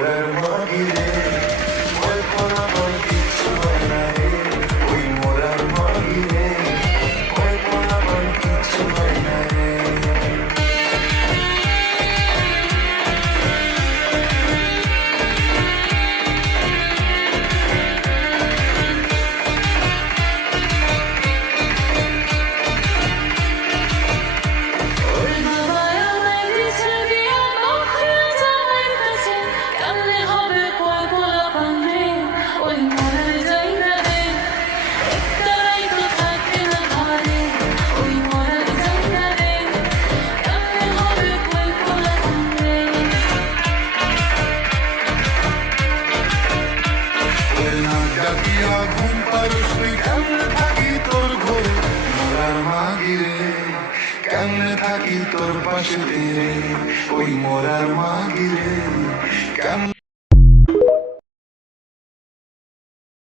মোরার মাগিরে ভয় ফলাফল কিচ্ছু হয় না রে ওই মোরার মাগিরে ভয় ফলাফল কিচ্ছু হয় না রে ঘুম পারুস তুই কেমনে থাকি তোর ঘরে মোরার মাগিরে কেমনে থাকি তোর পাশে ওই মোরার মাগিরে কেমনে